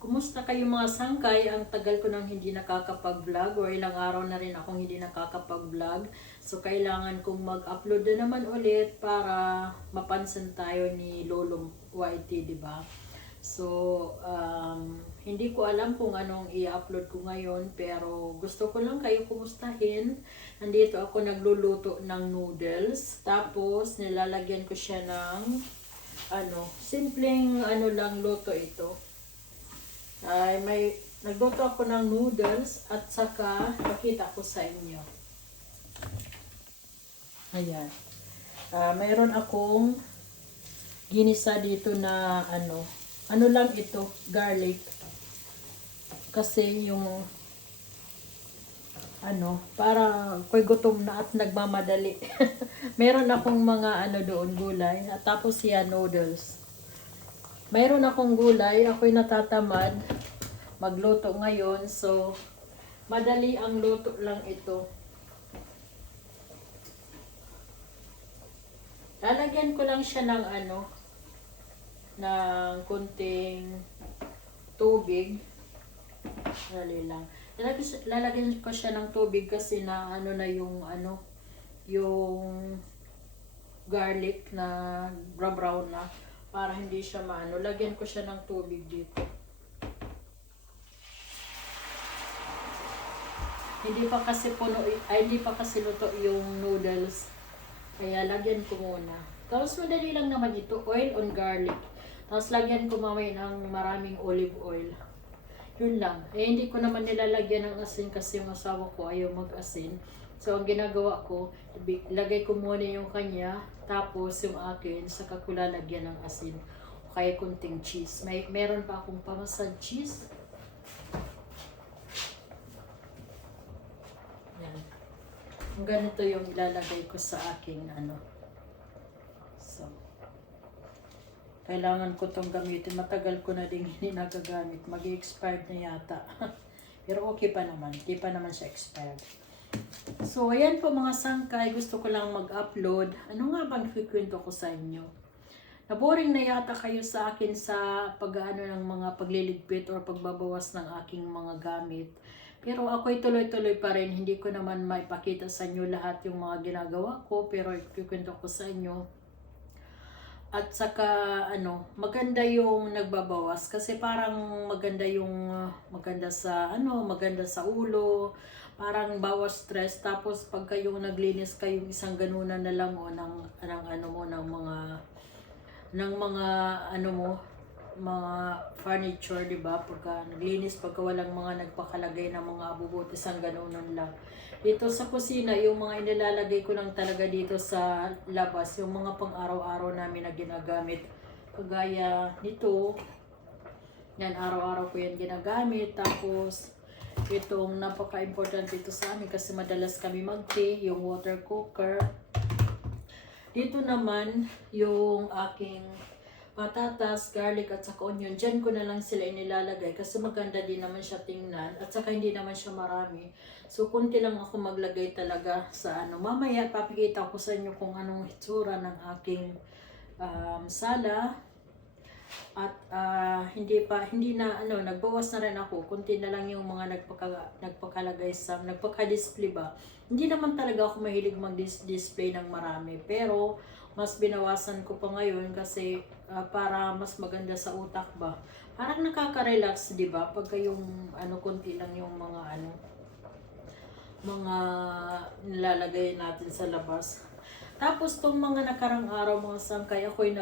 Kumusta kayo mga sangkay? Ang tagal ko nang hindi nakakapag-vlog or ilang araw na rin akong hindi nakakapag-vlog. So kailangan kong mag-upload na naman ulit para mapansin tayo ni Lolo YT, di ba? So hindi ko alam kung anong i-upload ko ngayon, pero gusto ko lang kayo kumustahin. Nandito ako nagluluto ng noodles. Tapos nilalagyan ko siya ng simpleng lang luto ito. Ay nagluto ako ng noodles at saka pakita ko sa inyo. Ayan. Mayroon akong ginisa dito na ano lang ito, garlic. Kasi yung para ako'y gutom na at nagmamadali. Meron akong mga doon gulay at tapos yan noodles. Mayroon akong gulay, ako'y natatamad magluto ngayon, so madali ang luto lang ito. Lalagyan ko lang siya ng ng kunting tubig. Dali lang. Lalagyan ko siya ng tubig kasi na na yung yung garlic na brown na. Para hindi siya lagyan ko siya ng tubig dito. Hindi pa kasi luto yung noodles. Kaya lagyan ko muna. Tapos madali lang naman ito, oil on garlic. Tapos lagyan ko mamaya ng maraming olive oil. Yun lang. Hindi ko naman nilalagyan ng asin kasi yung asawa ko ayaw mag-asin. So, ang ginagawa ko, lagay ko muna yung kanya, tapos yung akin, saka ko lalagyan ng asin. O kaya kunting cheese. Meron pa akong pamasad cheese. Yan. Ganito yung ilalagay ko sa aking So, kailangan ko itong gamitin. Matagal ko na din hindi nagagamit. Mag-expired na yata. Pero okay pa naman. Di pa naman siya expired. So, ayan po mga sangkay, gusto ko lang mag-upload. Ano nga bang kikwento ko sa inyo? Naboring na yata kayo sa akin sa pag-ano ng mga pagliligpit or pagbabawas ng aking mga gamit. Pero ako'y tuloy-tuloy pa rin. Hindi ko naman maipakita sa inyo lahat yung mga ginagawa ko, pero kikwento ko sa inyo. At saka maganda yung nagbabawas kasi parang maganda sa ulo, parang bawas stress. Tapos pag kayong naglinis kayong isang ganunan na lang mga furniture, di ba? Pagka naglinis, pagka walang mga nagpakalagay ng mga abubuti, isang ganunan lang. Dito sa kusina, yung mga inilalagay ko lang talaga dito sa labas, yung mga pang-araw-araw namin na ginagamit. Kagaya nito, yan, araw-araw ko yan ginagamit. Tapos, itong napaka-importante ito sa amin kasi madalas kami mag-tea, yung water cooker. Dito naman, yung aking patatas, garlic at saka onion. Diyan ko na lang sila inilalagay kasi maganda din naman siya tingnan at saka hindi naman siya marami. So, kunti lang ako maglagay talaga sa Mamaya, papakita ko sa inyo kung anong itsura ng aking sala. At nagbawas na rin ako. Kunti na lang yung mga nagpaka-display ba. Hindi naman talaga ako mahilig mag-display ng marami. Pero, mas binawasan ko pa ngayon kasi para mas maganda sa utak ba. Parang nakaka-relax, di ba? Pagka yung konti lang yung mga nilalagay natin sa labas. Tapos tong mga nakarang araw mga sangkay, ako'y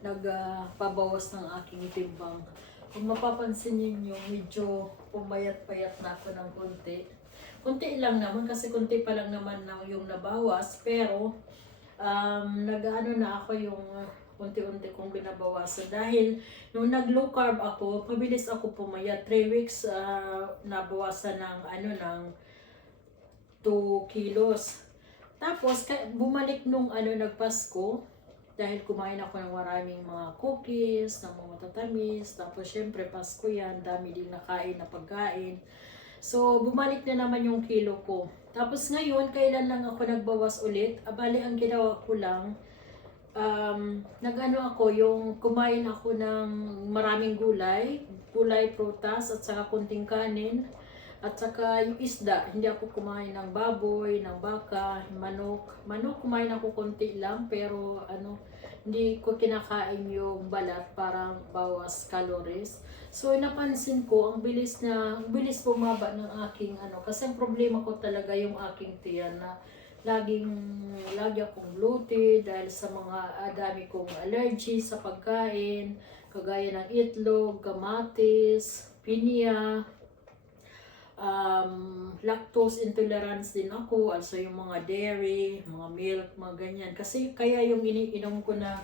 nagpabawas ng aking timbang. Kung mapapansin niyo, medyo pumayat-payat na ako ng konti. Konti lang naman kasi konti pa lang naman yung nabawas, pero na ako yung unti-unti kong binabawasan dahil nung nag-low carb ako, pabilis ako pumayat. 3 weeks nabawasan ng 2 kilos. Tapos bumalik nung nagpasko dahil kumain ako ng maraming mga cookies, ng mga matatamis. Tapos syempre Pasko yan, dami din nakain na pagkain. So bumalik na naman yung kilo ko. Tapos ngayon, kailan lang ako nagbawas ulit? Abali, ang ginawa ko lang, kumain ako ng maraming gulay, gulay, prutas, at saka konting kanin. At saka yung isda, hindi ako kumain ng baboy, ng baka, manok. Manok, kumain ako konti lang, pero hindi ko kinakain yung balat para bawas calories. So napansin ko, ang bilis bumaba ng aking kasi ang problema ko talaga yung aking tiyan na lagi akong bloated dahil sa mga dami kong allergy sa pagkain, kagaya ng itlog, kamatis, pinya, lactose intolerance din ako, also yung mga dairy, mga milk, mga ganyan. Kasi kaya yung iniinom ko na,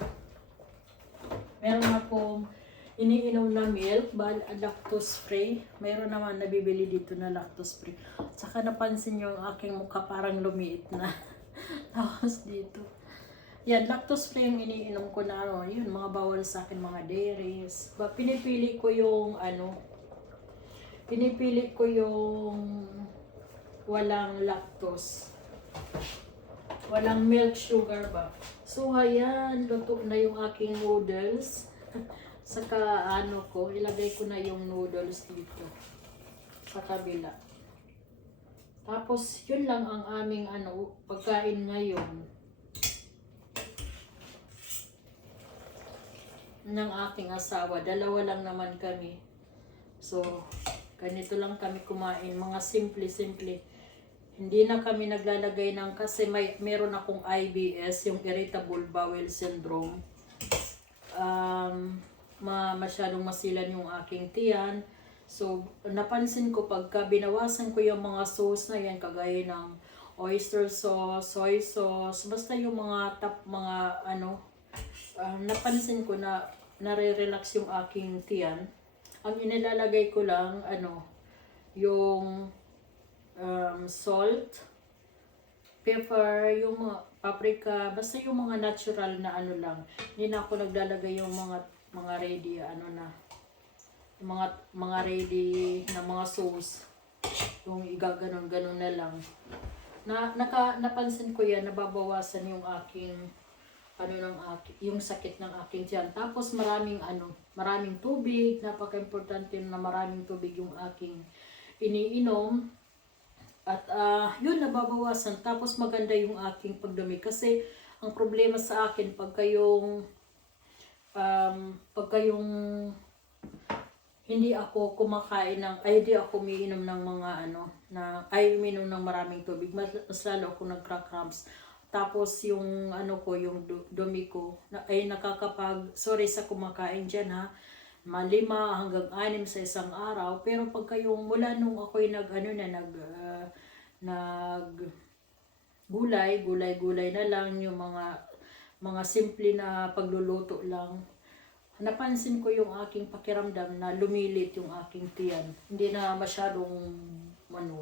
meron akong iniinom na milk, lactose free. Meron naman nabibili dito na lactose free. Saka napansin nyo ang aking mukha parang lumiit na. Tapos dito. Yan, lactose free yung iniinom ko na yun, mga bawal sa akin, mga dairies. Pinipili ko yung walang lactose. Walang milk sugar ba. So ayan, luto na yung aking noodles. Saka ilagay ko na yung noodles dito sa kabila. Tapos yun lang ang aming pagkain ngayon ng aking asawa. Dalawa lang naman kami. So ganito lang kami kumain, mga simple. Hindi na kami naglalagay ng, kasi meron akong IBS, yung irritable bowel syndrome. Masyadong masilan yung aking tiyan. So napansin ko pagka binawasan ko yung mga sauce na yan, kagaya ng oyster sauce, soy sauce, basta yung mga napansin ko na nare-relax yung aking tiyan. Ang inilalagay ko lang, yung salt, pepper, yung mga paprika, basta yung mga natural na lang. Hindi na ako naglalagay yung mga ready, mga ready na mga sauce. Yung igaganon-ganon na lang. Napansin ko yan, nababawasan yung aking yung sakit ng aking tiyan. Tapos maraming tubig, napaka-importante na maraming tubig yung aking iniinom. At yun, nababawasan. Tapos maganda yung aking pagdumi. Kasi ang problema sa akin, pagka yung hindi ako kumakain hindi ako umiinom ng mga umiinom ng maraming tubig, mas lalo ako nagka-cramps. Tapos yung yung dumi ko ay sorry sa kumakain dyan ha, 5 hanggang 6 sa isang araw. Pero pagka yung mula nung ako'y gulay na lang, yung mga simple na pagluluto lang, napansin ko yung aking pakiramdam na lumilit yung aking tiyan. Hindi na masyadong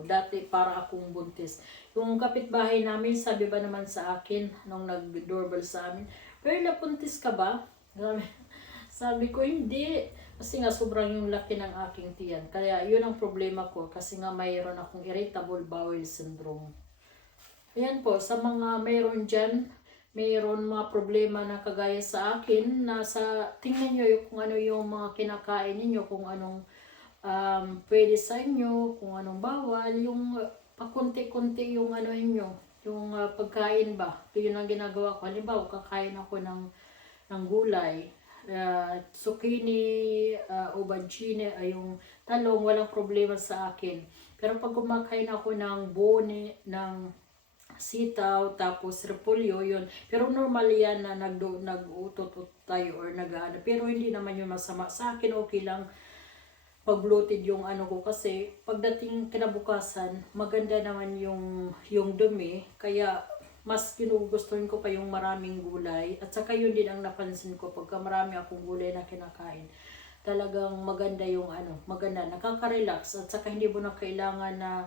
dati para akong buntis. Yung kapitbahay namin, sabi ba naman sa akin nung nag-doorbell sa amin, "Perla, buntis ka ba?" Sabi ko, hindi. Kasi nga sobrang yung laki ng aking tiyan. Kaya yun ang problema ko, kasi nga mayroon akong irritable bowel syndrome. Ayan po, sa mga mayroon dyan, mayroon mga problema na kagaya sa akin, tingnan nyo kung ano yung mga kinakain niyo, kung anong pwede sa inyo, kung anong bawal, yung pakunti-kunti yung yung pagkain ba. Yun ang ginagawa ko. Halimbawa, kakain ako ng gulay, zucchini, aubergine, yung talong, walang problema sa akin. Pero pag kumakain ako ng bone, ng sitaw, tapos repolyo, yun. Pero normal yan na nag-utot tayo or pero hindi naman yun masama. Sa akin okay lang pag bloated yung ko, kasi pagdating kinabukasan, maganda naman yung dumi. Kaya mas ginugustuhin ko pa yung maraming gulay. At saka yun din ang napansin ko, pagka marami akong gulay na kinakain, talagang maganda yung maganda, nakaka-relax. At saka hindi mo na kailangan na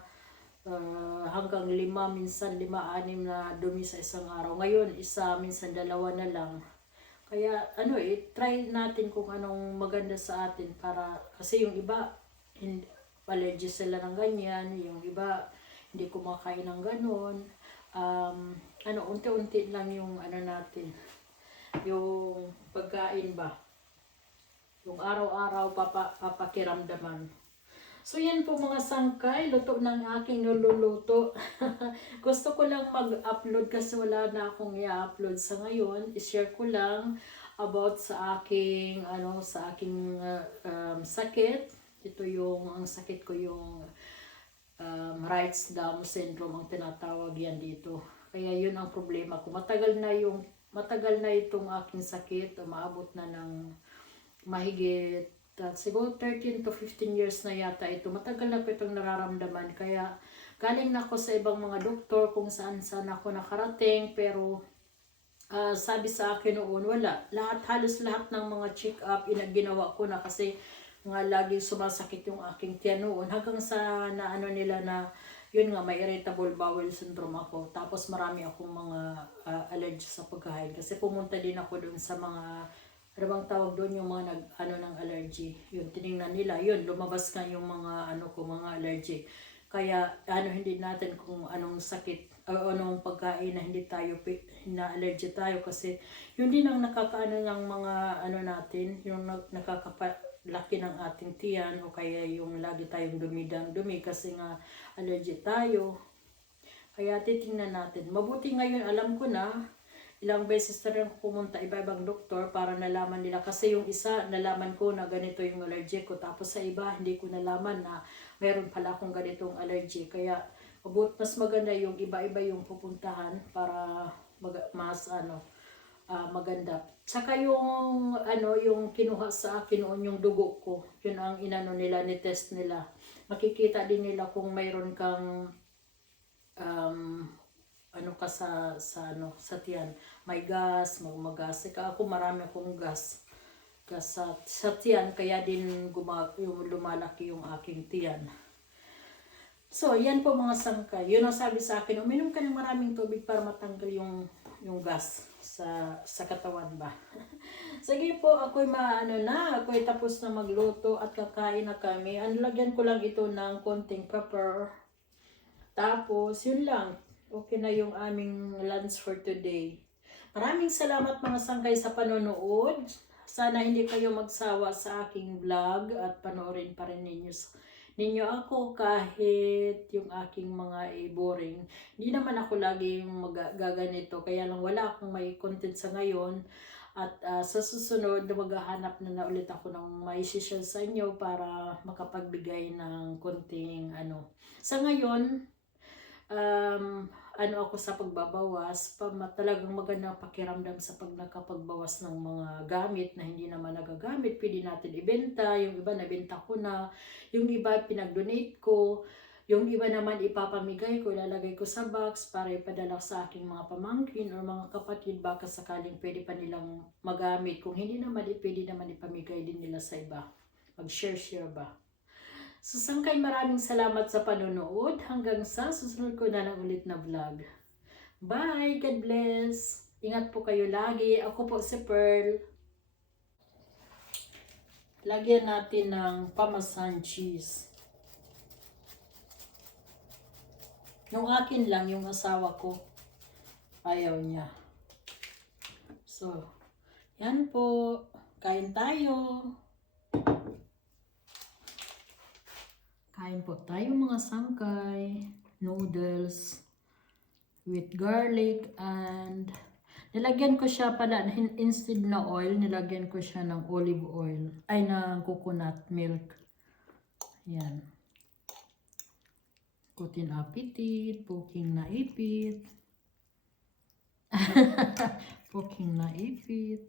hanggang 5, minsan 5-6 na dumi sa isang araw. Ngayon, minsan 2 na lang. Kaya try natin kung anong maganda sa atin, kasi yung iba allergy sila ng ganyan, yung iba hindi kumakain ng ganon. Unti-unti lang yung natin, yung pagkain ba, Yung araw-araw papakiramdaman. So yan po mga sangkay, luto ng aking niluluto. Gusto ko lang mag-upload kasi wala na akong i-upload sa ngayon. I-share ko lang about sa aking sakit. Ito yung ang sakit ko yung Reitz Down syndrome ang tinatawag yan dito. Kaya yun ang problema ko. Matagal na itong aking sakit, umaabot na ng mahigit siguro 13 to 15 years na yata ito. Matagal na ko itong nararamdaman. Kaya galing na ako sa ibang mga doktor kung saan ako nakarating. Pero sabi sa akin noon, wala. Halos lahat ng mga check-up ginawa ko na kasi nga lagi sumasakit yung aking tiyan noon. Hanggang sa naano nila na yun nga, may irritable bowel syndrome ako. Tapos marami akong mga allergy sa pagkain. Kasi pumunta din ako doon sa mga ano bang tawag doon, yung mga ng allergy. Yun, tiningnan nila. Yun, lumabas ka yung mga mga allergy. Kaya hindi natin kung anong sakit o anong pagkain na hindi tayo na allergy tayo kasi yun din ang nakakaano ng mga natin, yung nakakapalaki ng ating tiyan o kaya yung lagi tayong dumi kasi nga allergy tayo. Kaya titingnan natin. Mabuti ngayon alam ko na. Ilang beses na rin ako pumunta iba-ibang doktor para nalaman nila. Kasi yung isa, nalaman ko na ganito yung allergy ko. Tapos sa iba, hindi ko nalaman na meron pala akong ganitong allergy. Kaya mas maganda yung iba-iba yung pupuntahan para mas maganda. Saka yung yung kinuha sa akin noon yung dugo ko. Yun ang nila, ni-test nila. Makikita din nila kung mayroon kang sa tiyan, may gas, magas. Saka ako marami akong gas sa tiyan, kaya din lumalaki yung aking tiyan. So, yan po mga sangkay. Yun ang sabi sa akin, uminom ka ng maraming tubig para matanggal yung gas sa katawan ba. Sige po, ako'y ako'y tapos na magluto at kakain na kami. Lagyan ko lang ito ng konting pepper. Tapos, yun lang. Okay na yung aming lunch for today. Maraming salamat mga sangkay sa panonood. Sana hindi kayo magsawa sa aking vlog at panoorin pa rin ninyo ako kahit yung aking mga boring. Hindi naman ako lagi magaganito. Kaya lang wala akong may content sa ngayon. At sa susunod, maghahanap na ulit ako ng may share sa inyo para makapagbigay ng konting Sa ngayon, ako sa pagbabawas, talagang magandang pakiramdam sa nakapagbawas ng mga gamit na hindi naman nagagamit, pwede natin ibenta, yung iba nabenta ko na, yung iba pinag-donate ko, yung iba naman ipapamigay ko, ilalagay ko sa box para ipadala sa aking mga pamangkin o mga kapatid, baka sakaling pwede pa nilang magamit, kung hindi naman pwede naman ipamigay din nila sa iba, mag-share ba. So, sangkay maraming salamat sa panonood. Hanggang sa susunod ko na lang ulit na vlog. Bye! God bless! Ingat po kayo lagi. Ako po si Pearl. Lagyan natin ng Parmesan cheese. Yung akin lang, yung asawa ko, ayaw niya. So, yan po. Kain tayo. Kain po tayo mga sangkay. Noodles with garlic and nilagyan ko siya pala, instead na oil, nilagyan ko siya ng olive oil. Ay, ng coconut milk. Yan. Kutin apitit, poking na ipit. Poking na ipit.